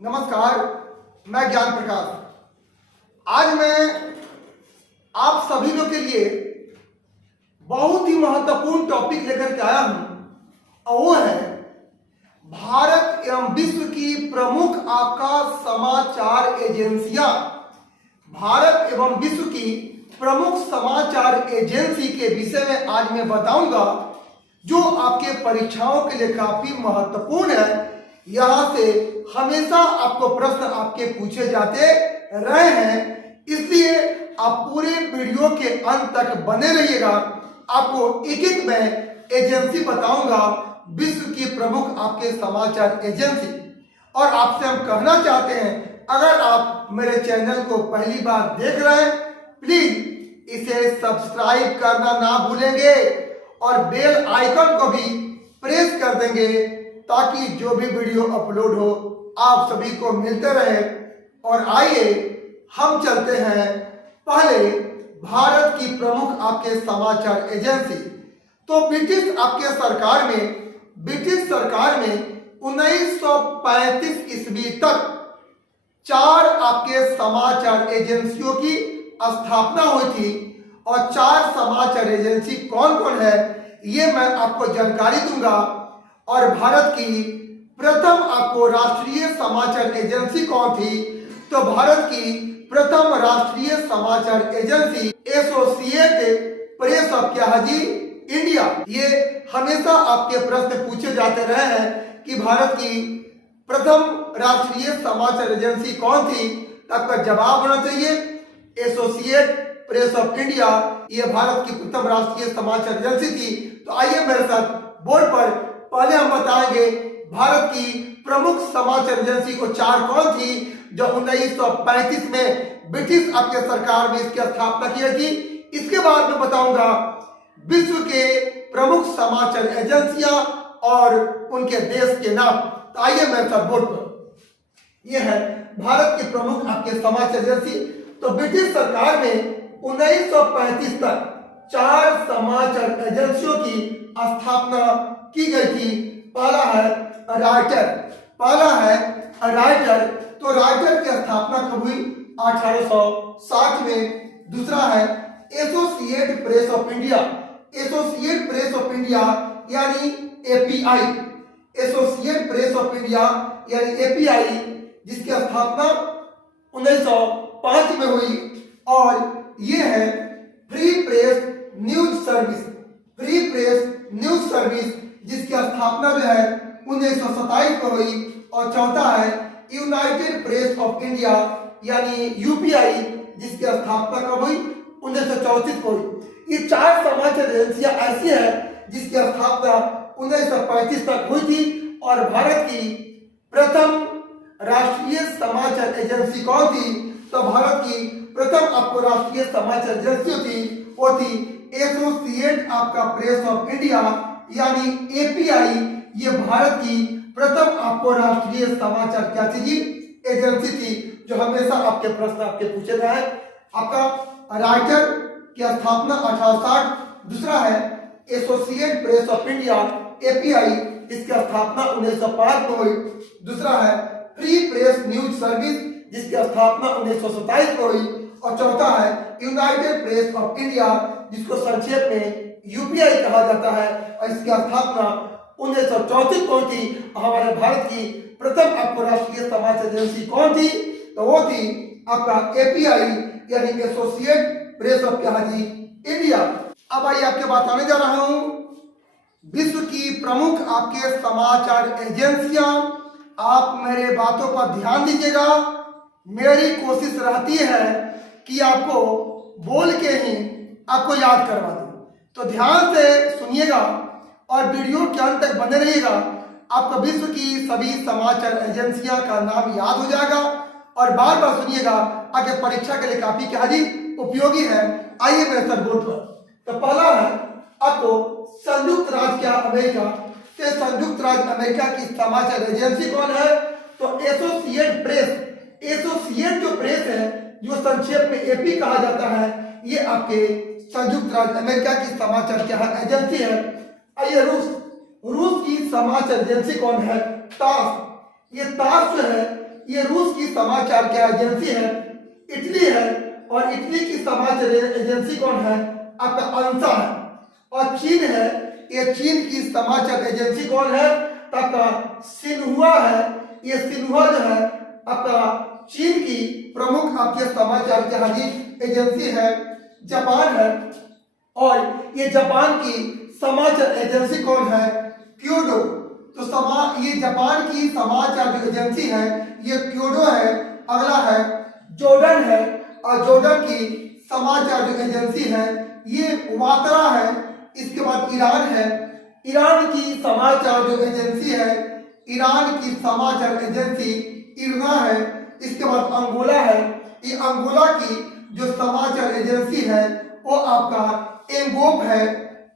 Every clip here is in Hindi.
नमस्कार, मैं ज्ञान प्रकाश। आज मैं आप सभी लोग के लिए बहुत ही महत्वपूर्ण टॉपिक लेकर के आया हूं और वो है भारत एवं विश्व की प्रमुख आपका समाचार एजेंसियां। भारत एवं विश्व की प्रमुख समाचार एजेंसी के विषय में आज मैं बताऊंगा, जो आपके परीक्षाओं के लिए काफी महत्वपूर्ण है। यहां से हमेशा आपको प्रश्न आपके पूछे जाते रहे हैं, इसलिए आप पूरे वीडियो के अंत तक बने रहिएगा। आपको एक एक मैं एजेंसी बताऊंगा, विश्व की प्रमुख आपके समाचार एजेंसी। और आपसे हम कहना चाहते हैं, अगर आप मेरे चैनल को पहली बार देख रहे हैं, प्लीज इसे सब्सक्राइब करना ना भूलेंगे और बेल आइकन को भी प्रेस कर देंगे, ताकि जो भी वीडियो अपलोड हो आप सभी को मिलते रहे। और आइए हम चलते हैं पहले भारत की प्रमुख आपके समाचार एजेंसी। तो ब्रिटिश सरकार में 1935 ईस्वी तक 4 आपके समाचार एजेंसियों की स्थापना हुई थी। और 4 समाचार एजेंसी कौन कौन है ये मैं आपको जानकारी दूंगा। और भारत की प्रथम आपको राष्ट्रीय समाचार एजेंसी कौन थी? तो भारत की प्रथम राष्ट्रीय समाचार एजेंसी एसोसिएटेड प्रेस ऑफ क्या है जी, इंडिया। ये हमेशा आपके प्रश्न पूछे जाते रहे हैं कि भारत की प्रथम राष्ट्रीय समाचार एजेंसी कौन थी। आपका जवाब होना चाहिए एसोसिएट प्रेस ऑफ इंडिया। ये भारत की प्रथम राष्ट्रीय समाचार एजेंसी थी। तो आइए मेरे साथ बोर्ड पर पहले हम बताएंगे भारत की प्रमुख समाचार एजेंसी को 4 कौन थी, जो 1935 में ब्रिटिश आपके सरकार में इसकी स्थापना की थी। इसके बाद मैं बताऊंगा विश्व के प्रमुख समाचार एजेंसियां और उनके देश के नाम। तो आइए मेरे साथ बोर्ड पर, यह है भारत की प्रमुख आपके समाचार एजेंसी। तो ब्रिटिश सरकार में 1935 तक 4 समाचार एजेंसियों की स्थापना की गई थी। पहला है राइटर। तो राइटर की स्थापना कब हुई? 1860 में। दूसरा है associate press of India. Associate press of India यानी API. Associate press of India यानी एपीआई, जिसकी स्थापना 1905 में हुई। और ये है फ्री प्रेस न्यूज सर्विस, जिसकी स्थापना जो है 1927 में हुई। और चौथा है यूनाइटेड प्रेस ऑफ इंडिया यानी यूपीआई, जिसकी स्थापना कब हुई? 1934 को हुई। ये 4 समाचार एजेंसियां ऐसी हैं जिसकी स्थापना 1935 तक हुई थी। और भारत की प्रथम राष्ट्रीय समाचार एजेंसी कौन थी? तो भारत की प्रथम आपको राष्ट्रीय समाचार एजेंसी थी, वो थी एसोसिएट आपका प्रेस ऑफ इंडिया यानी एपीआई। ये भारत की प्रथम आपको राष्ट्रीय समाचार क्या थी जी, एजेंसी थी, जो हमेशा आपके प्रश्न आपके पूछे गए हैं। आपका राइटर की स्थापना 1860। दूसरा है associate press of India API, इसकी स्थापना 1905 में हुई। दूसरा है फ्री प्रेस न्यूज सर्विस, जिसकी स्थापना 1927 में हुई। और चौथा है यूनाइटेड प्रेस ऑफ इंडिया, जिसको संक्षेप में यूपीआई कहा जाता है। और इसकी स्थापना 1934 को थी। हमारे भारत की प्रथम आपको राष्ट्रीय समाचार एजेंसी कौन थी? तो वो थी आपका एपीआई यानी एसोसिएट प्रेस ऑफ क्या जी, इंडिया। अब आइए आपके बताने जा रहा हूं विश्व की प्रमुख आपके समाचार एजेंसियां। आप मेरे बातों पर ध्यान दीजिएगा। मेरी कोशिश रहती है कि आपको बोल के ही आपको याद करवा दूं, तो ध्यान से सुनिएगा और वीडियो के अंत तक बने रहिएगा। आपको विश्व की सभी समाचार एजेंसियां का नाम याद हो जाएगा और बार बार सुनिएगा, आगे परीक्षा के लिए काफी क्या जी उपयोगी है। आइए मेरे साथ बोर्ड पर। तो पहला है आपको संयुक्त राज्य अमेरिका से संयुक्त राज्य अमेरिका की समाचार एजेंसी कौन है? तो एसोसिएट प्रेस। एसोसिएट जो प्रेस है, जो संक्षेप में एपी कहा जाता है, ये आपके संयुक्त राज्य अमेरिका की समाचार क्या है, एजेंसी है। आइए रूस की समाचार एजेंसी कौन है? तास। ये तास जो है ये रूस की समाचार क्या एजेंसी है, इटली है, और इटली की समाचार एजेंसी कौन है, आपका अंसा है। और चीन है, ये चीन की समाचार एजेंसी कौन है, आपका सिन्हुआ है। ये सिन्हुआ जो है आपका चीन की प्रमुख आपके समाचार जहाजी एजेंसी है। जापान है, और ये जापान की समाचार एजेंसी कौन है, क्योडो। तो ये जापान की समाचार जो एजेंसी है ये क्योडो है। अगला है जॉर्डन है, और जॉर्डन की समाचार जो एजेंसी है ये वातरा है। इसके बाद ईरान है, ईरान की समाचार जो एजेंसी है, ईरान की समाचार एजेंसी इरना है। इसके बाद अंगोला है, ये अंगोला की जो समाचार एजेंसी है वो आपका एंगोप है।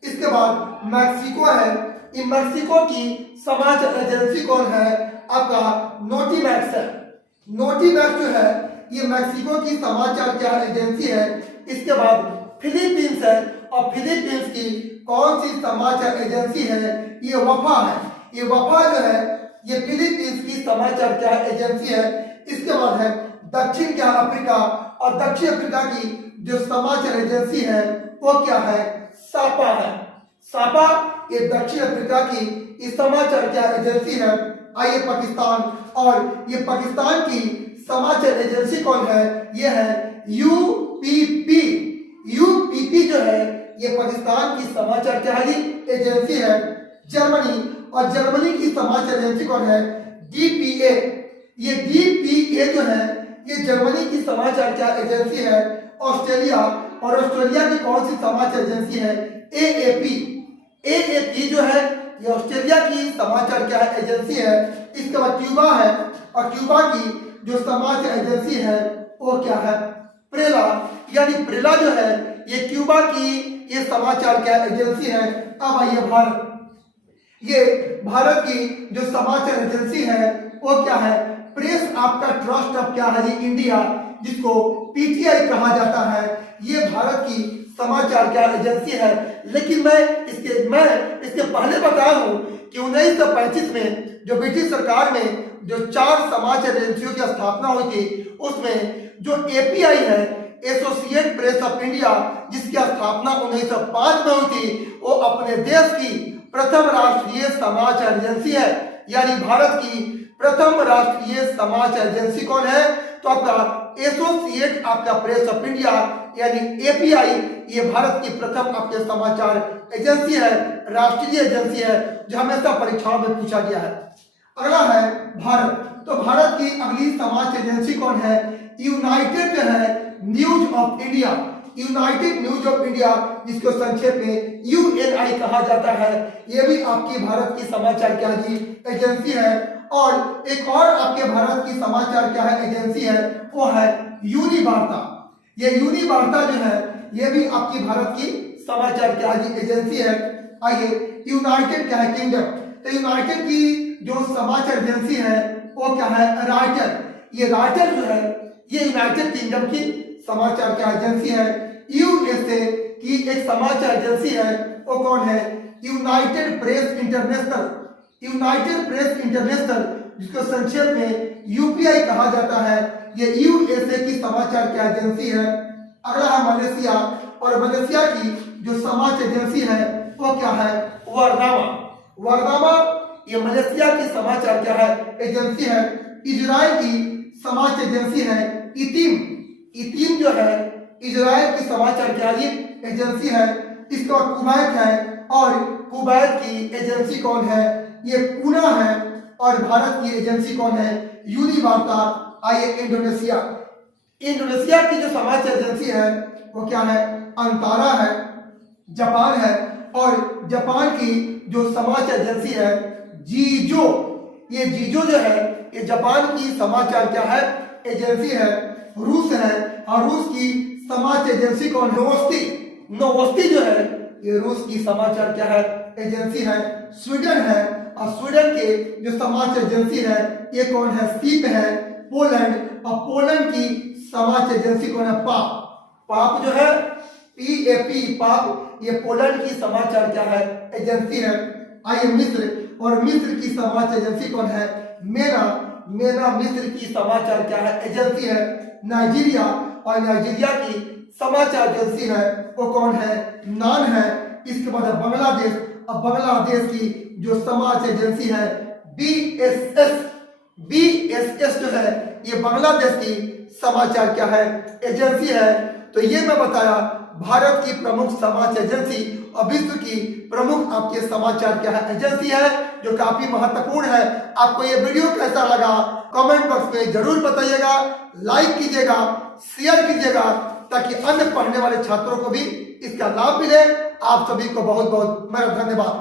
इसके बाद मैक्सिको है, ये मैक्सिको की समाचार एजेंसी कौन है, आपका नोटिमैक्स है। नोटिमैक्स जो है ये मैक्सिको की समाचार क्या एजेंसी है। इसके बाद फिलीपींस है, और फिलीपींस की कौन सी समाचार एजेंसी है, ये वफा है। ये वफा जो है ये फिलीपींस की समाचार क्या एजेंसी है। इसके बाद है दक्षिण क्या अफ्रीका, और दक्षिण अफ्रीका की जो समाचार एजेंसी है वो क्या है, सापा है। सापा ये दक्षिण अफ्रीका की इस समाचार क्या एजेंसी है। आइए पाकिस्तान, और ये पाकिस्तान की समाचार एजेंसी कौन है, ये है यूपीपी। यूपीपी जो है ये पाकिस्तान की समाचार क्या है एजेंसी है। जर्मनी, और जर्मनी की समाचार एजेंसी कौन है, डीपीए। ये डीपीए जो है ये जर्मनी की समाचार क्या एजेंसी है। ऑस्ट्रेलिया, और ऑस्ट्रेलिया की कौन सी समाचार एजेंसी है, एएपी। एएपी जो है ये ऑस्ट्रेलिया की समाचार क्या एजेंसी है। इसके बाद क्यूबा है, और क्यूबा की जो समाचार एजेंसी है वो क्या है, प्रेला। यानी प्रेला जो है ये क्यूबा की ये समाचार क्या एजेंसी है। अब आइए भारत, ये भारत की जो समाचार एजेंसी है वो क्या है, प्रेस आपका ट्रस्ट ऑफ क्या है इंडिया, जिसको पीटीआई कहा जाता है। ये भारत की समाचार क्या एजेंसी है। लेकिन मैं इसके पहले बताया हूं कि 1935 में जो ब्रिटिश सरकार में जो 4 समाचार एजेंसियों की स्थापना हुई थी, उसमें जो एपीआई है, एसोसिएट प्रेस ऑफ इंडिया, जिसकी स्थापना 1905 में हुई थी, वो अपने देश की प्रथम राष्ट्रीय समाचार एजेंसी है। यानी भारत की प्रथम राष्ट्रीय समाचार एजेंसी कौन है, तो आपका एसोसिएट आपका प्रेस ऑफ इंडिया यानी एपीआई, ये भारत की प्रथम आपके समाचार एजेंसी है, राष्ट्रीय एजेंसी है, जो हमेशा परीक्षाओं में पूछा गया है। अगला है भारत, तो भारत की अगली समाचार एजेंसी कौन है, यूनाइटेड है news of India. United news of India, जिसको संक्षेप में यूएनआई कहा जाता है, ये भी आपकी भारत की समाचार क्या जी एजेंसी है। और एक और आपके भारत की समाचार क्या है एजेंसी है, वो है यूनिवार्ता। ये यूनिवार्ता जो है ये भी आपकी भारत की समाचार क्या जी एजेंसी है। आइए यूनाइटेड क्या है किंगडम, तो यूनाइटेड की जो समाचार एजेंसी है वो क्या है, राइटर। ये राइटर जो है ये यूनाइटेड किंगडम की समाचार क्या एजेंसी है। यूएसए की एक समाचार एजेंसी है, वो कौन है, United press international. United press international, जिसको संक्षेप में यूपीआई कहा जाता है, ये यूएसए की समाचार क्या एजेंसी है। अगला है मलेशिया, और मलेशिया की जो समाचार एजेंसी है वो क्या है, वर्नामा। वर्नामा ये मलेशिया की समाचार क्या है एजेंसी है। इजराइल की समाचार एजेंसी है इतिम। इतिम जो है इजराइल की समाचार क्या एजेंसी है। इसके बाद कुवैत है, और कुवैत की एजेंसी कौन है, ये कुना है। और भारत की एजेंसी कौन है, यूनिवार्ता। आइए इंडोनेशिया, इंडोनेशिया की जो समाचार एजेंसी है वो क्या है, अंतारा है। जापान है, और जापान की जो समाचार एजेंसी है जीजो। ये जीजो जो है ये जापान की समाचार क्या है एजेंसी है। रूस है, और रूस की समाचार एजेंसी कौन है, नोवोस्ती। नोवोस्ती जो है ये रूस की समाचार क्या है एजेंसी है। स्वीडन है, और स्वीडन के जो समाचार एजेंसी है ये कौन है, सीप है। पोलैंड, और पोलैंड की समाचार एजेंसी कौन है, पाप। पाप जो है पीएपी, पाप, ये पोलैंड की समाचार क्या है एजेंसी है। आइए मिस्र, और मिस्र की समाचार एजेंसी कौन है, मेना। मेना मिस्र की समाचार क्या है एजेंसी है नाइजीरिया, और नाइजीरिया की समाचार एजेंसी है वो कौन है, नान है। इसके बाद है बांग्लादेश, अब बांग्लादेश की जो समाचार एजेंसी है BSS, BSS जो है ये बांग्लादेश की समाचार क्या है एजेंसी है। तो ये मैं बताया भारत की प्रमुख समाचार एजेंसी और विश्व की प्रमुख आपके समाचार क्या है एजेंसी है, जो काफी महत्वपूर्ण है। आपको ये वीडियो कैसा लगा कमेंट बॉक्स में जरूर बताइएगा, लाइक कीजिएगा, शेयर कीजिएगा, ताकि अन्य पढ़ने वाले छात्रों को भी इसका लाभ मिले। आप सभी को बहुत बहुत मेरा धन्यवाद।